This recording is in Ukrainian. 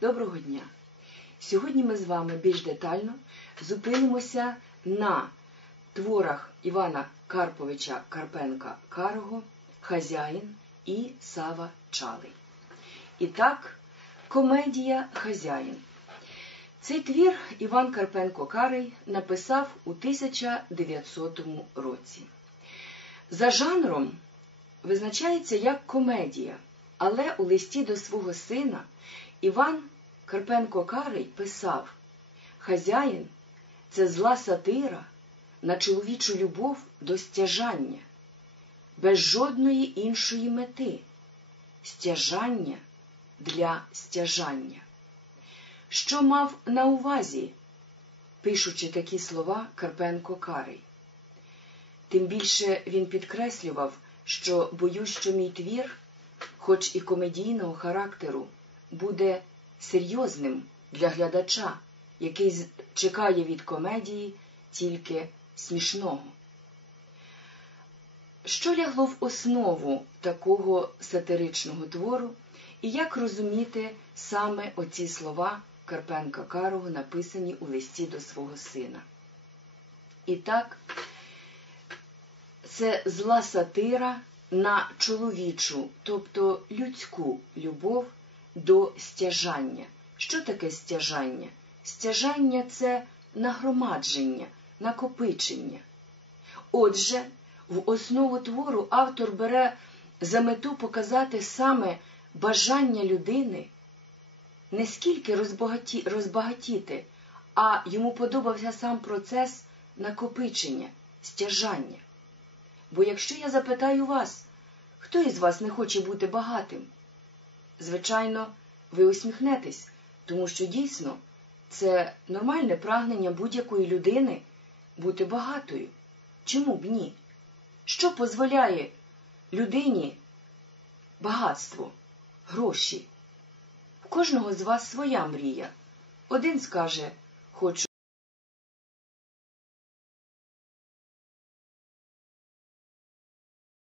Доброго дня! Сьогодні ми з вами більш детально зупинимося на творах Івана Карповича Карпенка Карого Хазяїн і Сава Чалий. І так, комедія Хазяїн. Цей твір Іван Карпенко Карий написав у 1900 році. За жанром визначається як комедія, але у листі до свого сина Іван Карпенко Карий писав: Хазяїн це зла сатира на чоловічу любов до стяжання, без жодної іншої мети, стяжання для стяжання. Що мав на увазі, пишучи такі слова Карпенко Карий? Тим більше він підкреслював, що боюсь, що мій твір, хоч і комедійного характеру, буде серйозним для глядача, який чекає від комедії тільки смішного. Що лягло в основу такого сатиричного твору, і як розуміти саме оці слова Карпенка Карого, написані у листі до свого сина? І так, це зла сатира на чоловічу, тобто людську любов до стяжання. Що таке стяжання? Стяжання це нагромадження, накопичення. Отже, в основу твору автор бере за мету показати саме бажання людини не скільки розбагаті, розбагатіти, а йому подобався сам процес накопичення, стяжання. Бо якщо я запитаю вас, хто із вас не хоче бути багатим? Звичайно, ви усміхнетесь, тому що дійсно це нормальне прагнення будь-якої людини бути багатою. Чому б ні? Що дозволяє людині багатство, гроші? У кожного з вас своя мрія. Один скаже, хочу